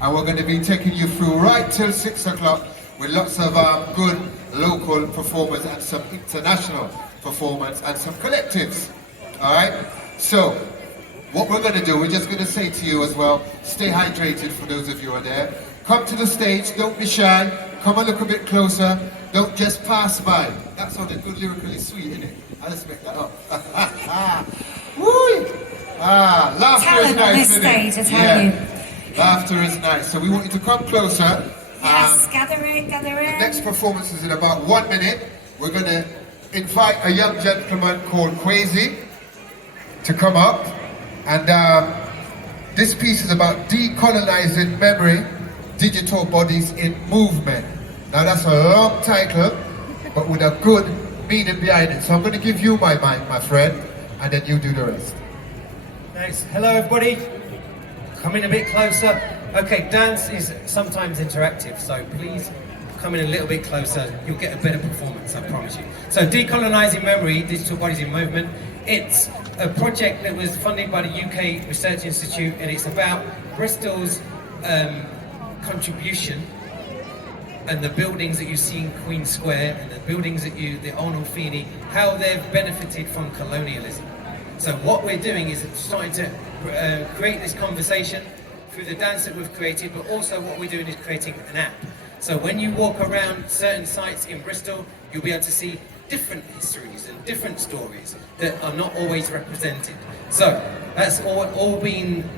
and we're going to be taking you through right till 6 o'clock with lots of good local performers and some international performance and some collectives. All right? So, what we're going to do, we're just going to say to you as well, stay hydrated for those of you who are there. Come to the stage, don't be shy, come and look a bit closer, don't just pass by. That sounded good, lyrically sweet, innit? I'll just make that up. Woo! Laughter is nice, isn't it? I tell you. Laughter is nice. So we want you to come closer. Yes, gather in. The next performance is in about 1 minute. We're going to invite a young gentleman called Kwesi to come up. And this piece is about decolonizing memory, digital bodies in movement. Now that's a long title, but with a good meaning behind it. So I'm going to give you my mic, my friend, and then you do the rest. Thanks. Hello everybody. Come in a bit closer. Okay, dance is sometimes interactive, so please come in a little bit closer. You'll get a better performance, I promise you. So Decolonising Memory, Digital Bodies in Movement. It's a project that was funded by the UK Research Institute, and it's about Bristol's contribution and the buildings that you see in Queen Square and the buildings that the Arnold Feeney, how they've benefited from colonialism. So what we're doing is starting to create this conversation through the dance that we've created, but also what we're doing is creating an app. So when you walk around certain sites in Bristol, you'll be able to see different histories and different stories that are not always represented. So that's all been,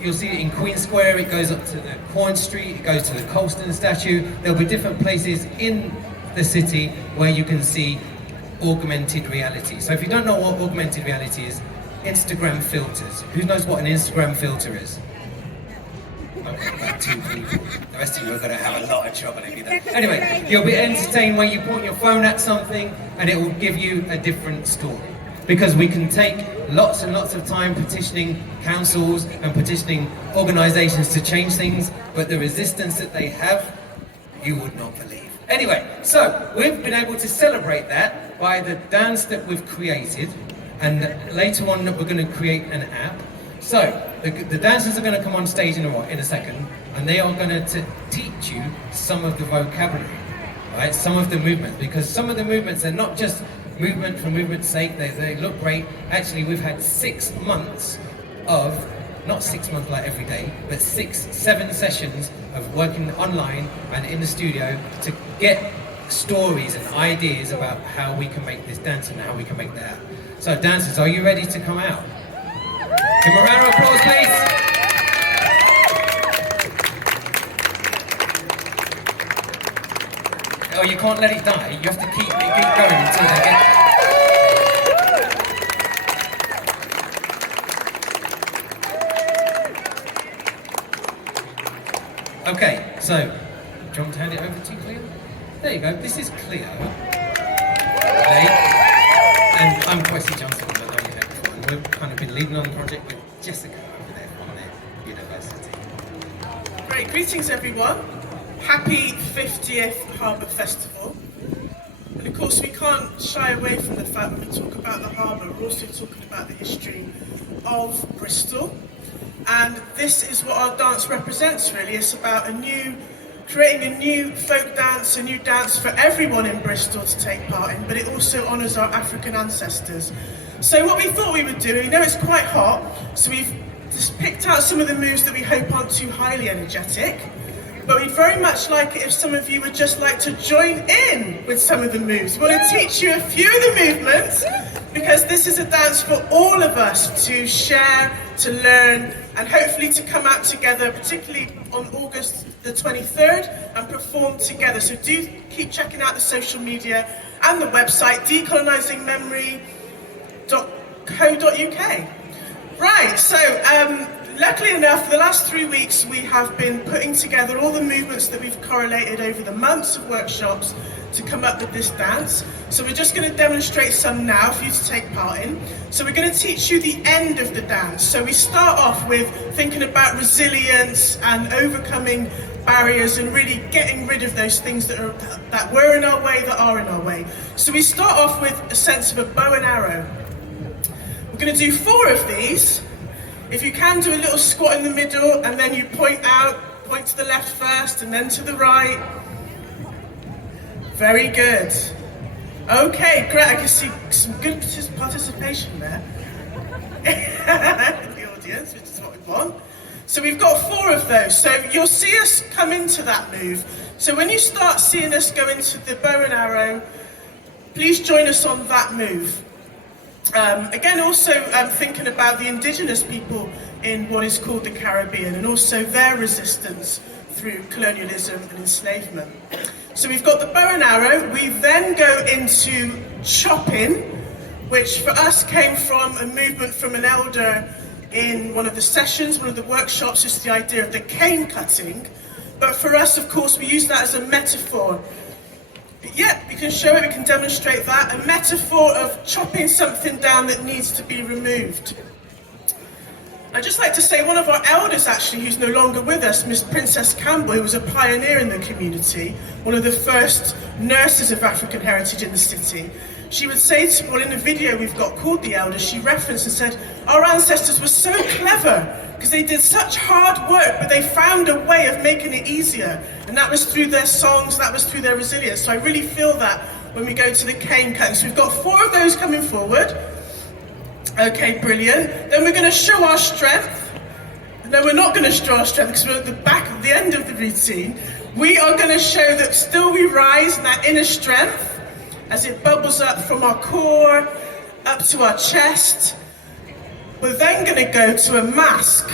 you'll see it in Queen Square, it goes up to the Corn Street, it goes to the Colston statue. There'll be different places in the city where you can see augmented reality. So if you don't know what augmented reality is, Instagram filters. Who knows what an Instagram filter is? Okay, about 2 people. The rest of you are going to have a lot of trouble if you don't. Anyway, you'll be entertained when you point your phone at something and it will give you a different story. Because we can take lots and lots of time petitioning councils and petitioning organisations to change things, but the resistance that they have, you would not believe. Anyway, so we've been able to celebrate that by the dance that we've created, and later on we're going to create an app. So the dancers are going to come on stage in a second, and they are going to teach you some of the vocabulary, right? Some of the movements, because some of the movements are not just movement for movement's sake. They look great. Actually, we've had 6 months of, not 6 months like every day, but 6-7 sessions of working online and in the studio to get stories and ideas about how we can make this dance and how we can make that. So dancers, are you ready to come out? Give a round of applause, please. Oh, you can't let it die. You have to keep going until they get. Okay, so do you want to hand it over to Cleo? There you go. This is Cleo Lake, and I'm Kwesi Johnson. We've kind of been leading on the project with Jessica over there from the university. Great, greetings everyone. Happy 50th Harbour Festival. And of course we can't shy away from the fact when we talk about the harbour, we're also talking about the history of Bristol. And this is what our dance represents really. It's about creating a new folk dance, a new dance for everyone in Bristol to take part in, but it also honours our African ancestors. So what we thought we would do, we know it's quite hot, so we've just picked out some of the moves that we hope aren't too highly energetic, but we'd very much like it if some of you would just like to join in with some of the moves. We want to teach you a few of the movements, because this is a dance for all of us to share, to learn, and hopefully to come out together, particularly on August the 23rd, and perform together. So do keep checking out the social media and the website, decolonisingmemory.co.uk. Right, so luckily enough, for the last 3 weeks we have been putting together all the movements that we've correlated over the months of workshops to come up with this dance. So we're just going to demonstrate some now for you to take part in. So we're going to teach you the end of the dance. So we start off with thinking about resilience and overcoming barriers and really getting rid of those things that were in our way, that are in our way. So we start off with a sense of a bow and arrow. We're going to do 4 of these. If you can, do a little squat in the middle, and then you point out Point to the left first and then to the right. Very good. Okay, great. I can see some good participation there in the audience, which is what we want. So we've got 4 of those. So you'll see us come into that move. So when you start seeing us go into the bow and arrow, please join us on that move. Again, also thinking about the indigenous people in what is called the Caribbean and also their resistance through colonialism and enslavement. So we've got the bow and arrow. We then go into chopping, which for us came from a movement from an elder in one of the sessions, one of the workshops, is the idea of the cane cutting. But for us, of course, we use that as a metaphor. Yeah, we can show it, we can demonstrate that. A metaphor of chopping something down that needs to be removed. I'd just like to say one of our elders, actually, who's no longer with us, Miss Princess Campbell, who was a pioneer in the community, one of the first nurses of African heritage in the city. She would say to, well, in a video we've got called The Elders, she referenced and said, our ancestors were so clever because they did such hard work, but they found a way of making it easier. And that was through their songs, that was through their resilience. So I really feel that when we go to the cane cutting. So we've got 4 of those coming forward. Okay, brilliant. Then we're going to show our strength. No, we're not going to show our strength because we're at the end of the routine. We are going to show that still we rise in that inner strength as it bubbles up from our core, up to our chest. We're then going to go to a mask.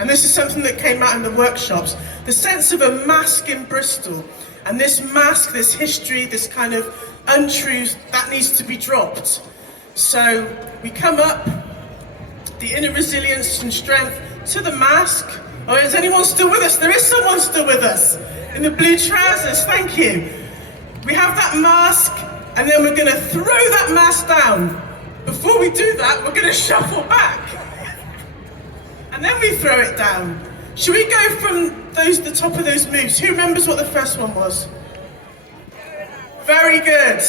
And this is something that came out in the workshops. The sense of a mask in Bristol. And this mask, this history, this kind of untruth, that needs to be dropped. So we come up, the inner resilience and strength, to the mask. Oh, is anyone still with us? There is someone still with us. In the blue trousers, thank you. We have that mask, and then we're going to throw that mask down. Before we do that, we're going to shuffle back. And then we throw it down. Should we go from the top of those moves? Who remembers what the first one was? Very good.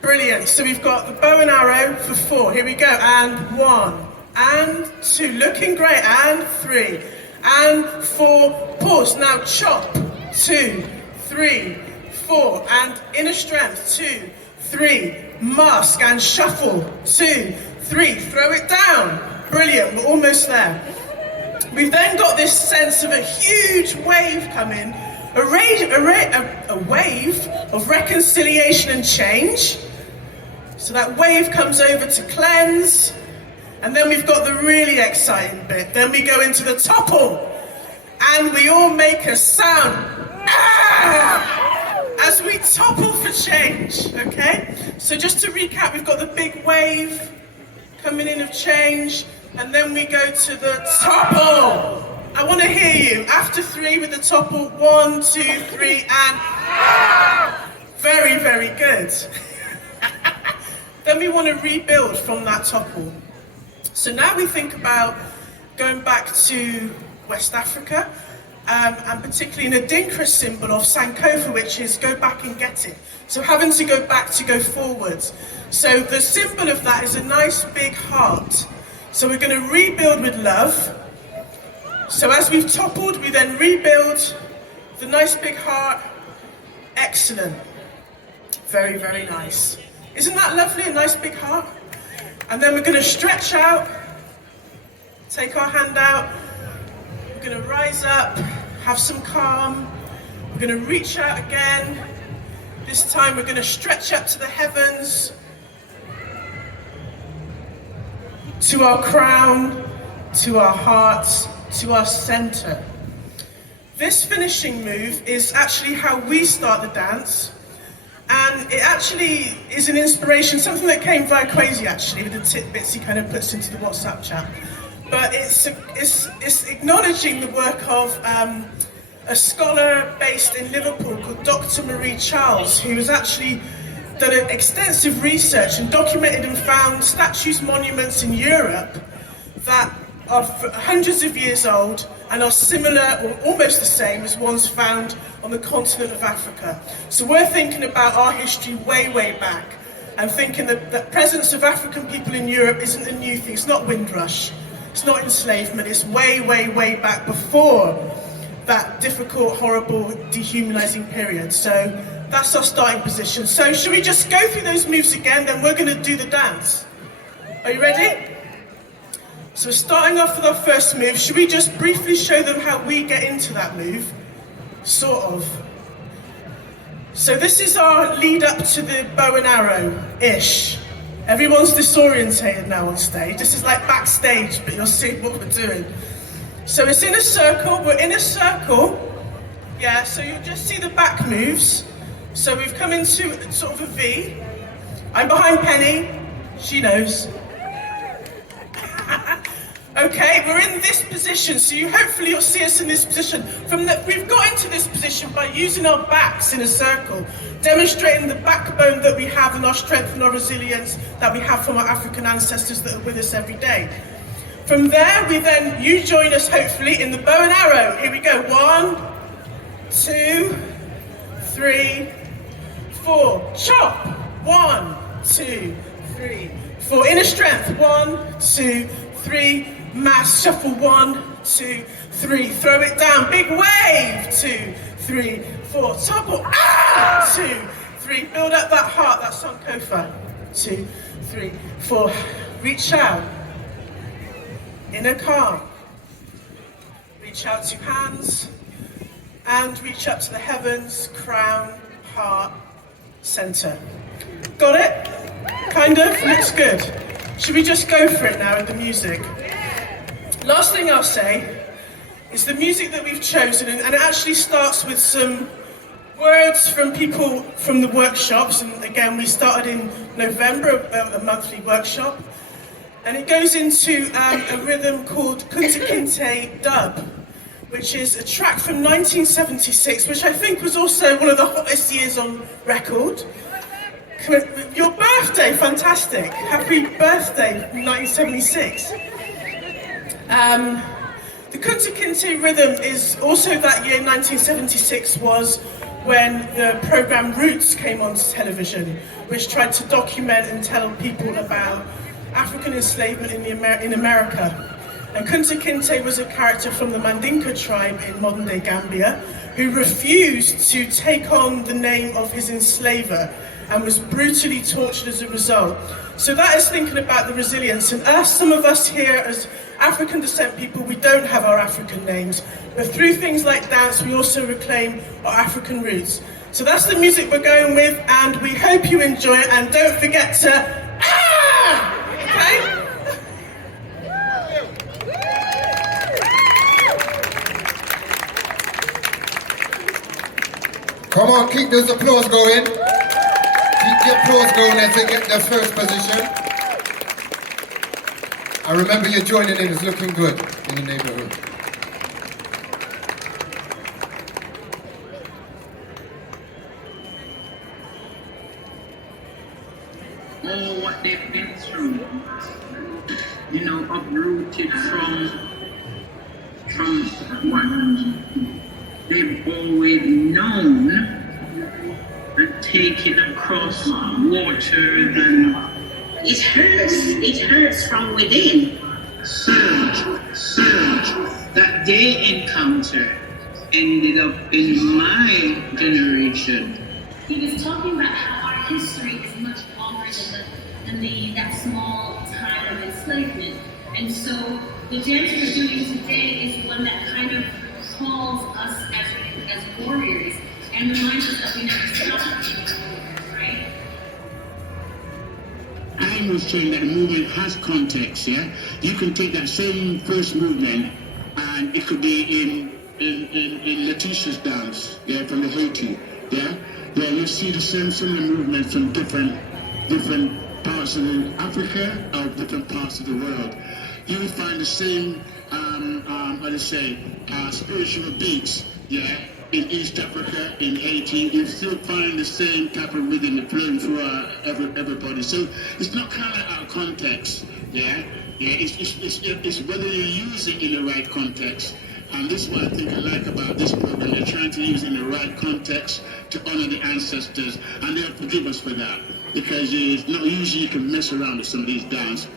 Brilliant. So we've got the bow and arrow for 4. Here we go. And 1, and 2. Looking great. And 3, and 4. Pause. Now chop. 2, 3, 4. And inner strength. 2, 3. Mask and shuffle. 2, 3. Throw it down. Brilliant. We're almost there. We've then got this sense of a huge wave coming. A wave of reconciliation and change. So that wave comes over to cleanse. And then we've got the really exciting bit. Then we go into the topple. And we all make a sound. Ah! As we topple for change. Okay? So just to recap, we've got the big wave coming in of change. And then we go to the topple. I want to hear you. After 3 with the topple. 1, 2, 3, and very, very good. Then we want to rebuild from that topple. So now we think about going back to West Africa, and particularly in a Dinka symbol of Sankofa, which is go back and get it. So having to go back to go forwards. So the symbol of that is a nice big heart. So we're going to rebuild with love. So as we've toppled, we then rebuild the nice big heart. Excellent. Very, very nice. Isn't that lovely, a nice big heart? And then we're going to stretch out, take our hand out, we're going to rise up, have some calm, we're going to reach out again. This time we're going to stretch up to the heavens, to our crown, to our hearts, to our center. This finishing move is actually how we start the dance. And it actually is an inspiration, something that came via Kwesi actually, with the tidbits he kind of puts into the WhatsApp chat. But it's acknowledging the work of a scholar based in Liverpool called Dr. Marie Charles, who has actually done extensive research and documented and found statues, monuments in Europe that are hundreds of years old and are similar or almost the same as ones found on the continent of Africa. So we're thinking about our history way, way back and thinking that the presence of African people in Europe isn't a new thing, it's not Windrush. It's not enslavement, it's way, way, way back before that difficult, horrible, dehumanizing period. So that's our starting position. So should we just go through those moves again, then we're gonna do the dance. Are you ready? So starting off with our first move, should we just briefly show them how we get into that move? Sort of. So this is our lead up to the bow and arrow-ish. Everyone's disorientated now on stage. This is like backstage, but you'll see what we're doing. So it's in a circle, we're in a circle. Yeah, so you'll just see the back moves. So we've come into sort of a V. I'm behind Penny, she knows. Okay, we're in this position, so hopefully you'll see us in this position. We've got into this position by using our backs in a circle, demonstrating the backbone that we have and our strength and our resilience that we have from our African ancestors that are with us every day. From there, you join us hopefully in the bow and arrow. Here we go, 1, 2, 3, 4. Chop, 1, 2, 3, 4. Inner strength, 1, 2, 3. Mass shuffle, 1, 2, 3. Throw it down, big wave, 2, 3, 4. Topple, 2, 3. Build up that heart, that Sankofa. 2, 3, 4. Reach out. Inner calm. Reach out to hands and reach up to the heavens, crown, heart, center. Got it? Kind of? Looks good. Should we just go for it now with the music? Last thing I'll say is the music that we've chosen, and it actually starts with some words from people from the workshops, and again we started in November, a monthly workshop, and it goes into a rhythm called Kunta Kinte Dub, which is a track from 1976, which I think was also one of the hottest years on record. Your birthday, fantastic. Happy birthday, 1976. The Kunta Kinte rhythm is also that year, 1976, was when the programme Roots came onto television, which tried to document and tell people about African enslavement in America. And Kunta Kinte was a character from the Mandinka tribe in modern-day Gambia who refused to take on the name of his enslaver and was brutally tortured as a result. So that is thinking about the resilience. And some of us here as African descent people, we don't have our African names. But through things like dance, we also reclaim our African roots. So that's the music we're going with, and we hope you enjoy it. And don't forget to, okay? Come on, keep those applause going. Keep the applause going as they get their first position. I remember you joining in, it's looking good in the neighborhood. All what they've been through, you know, uprooted from what they've always known and taken across water and it hurts from within. Surge that they encounter ended up in my generation. He was talking about how our history is much longer than that small time of enslavement. And so the dance we're doing today is one that kind of calls us as warriors and reminds us that we never stopped, right? I was saying that the movement has context, yeah? You can take that same first movement and it could be in Letitia's dance, yeah, from the Haiti, yeah? Where you see the same similar movement from different parts of Africa or different parts of the world. You will find the same, spiritual beats, yeah? In East Africa, in Haiti, you still find the same type of rhythm flowing through everybody. So it's not kind of out of context, yeah? Yeah, it's whether you use it in the right context. And this is what I think I like about this program. They're trying to use it in the right context to honor the ancestors, and they'll forgive us for that. Because it's not usually you can mess around with some of these dances.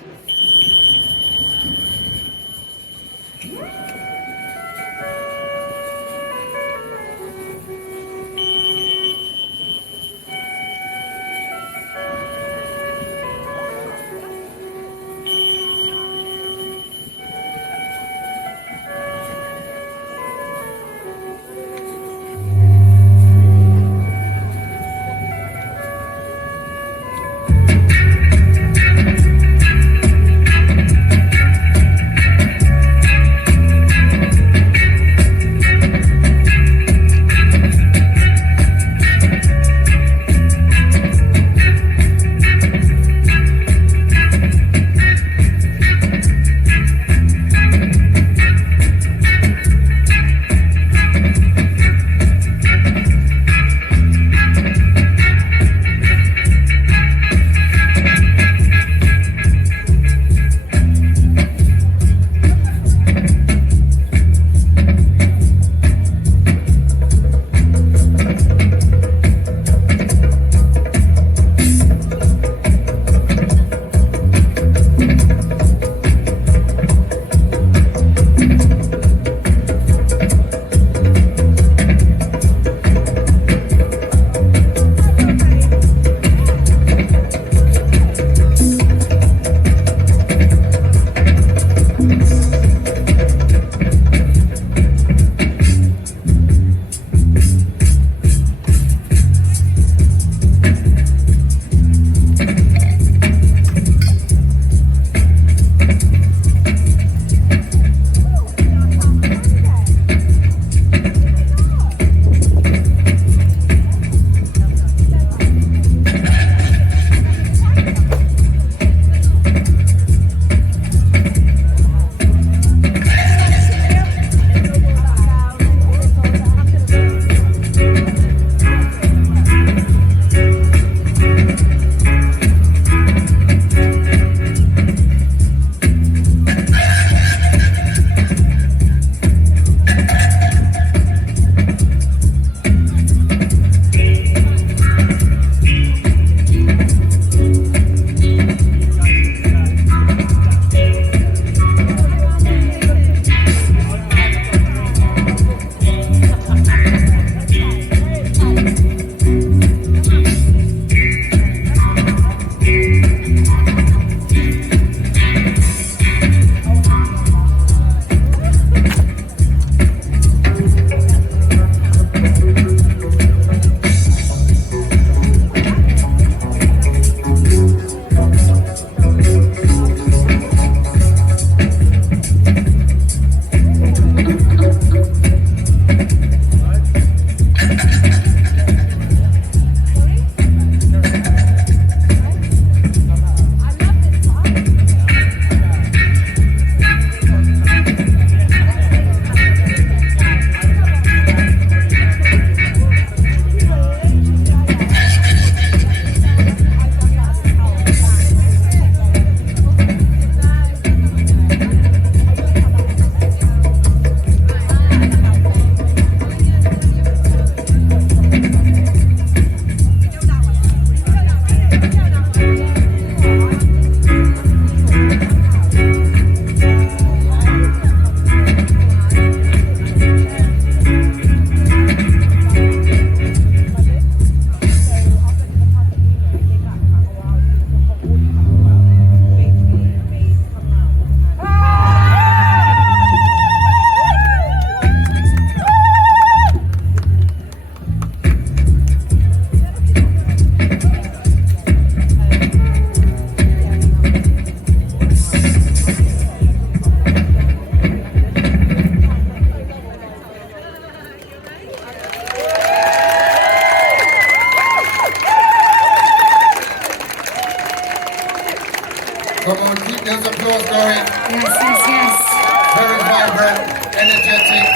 vibrant, energetic,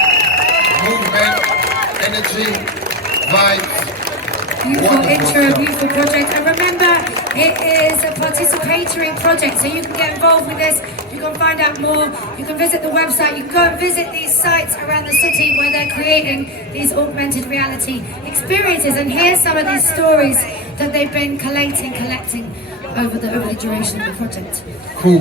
movement, energy, vibes. Beautiful Wonderful intro, stuff. beautiful project. And remember, it is a participatory project, so you can get involved with this. You can find out more. You can visit the website. You can go and visit these sites around the city where they're creating these augmented reality experiences and hear some of these stories that they've been collecting over the duration of the project. Cool.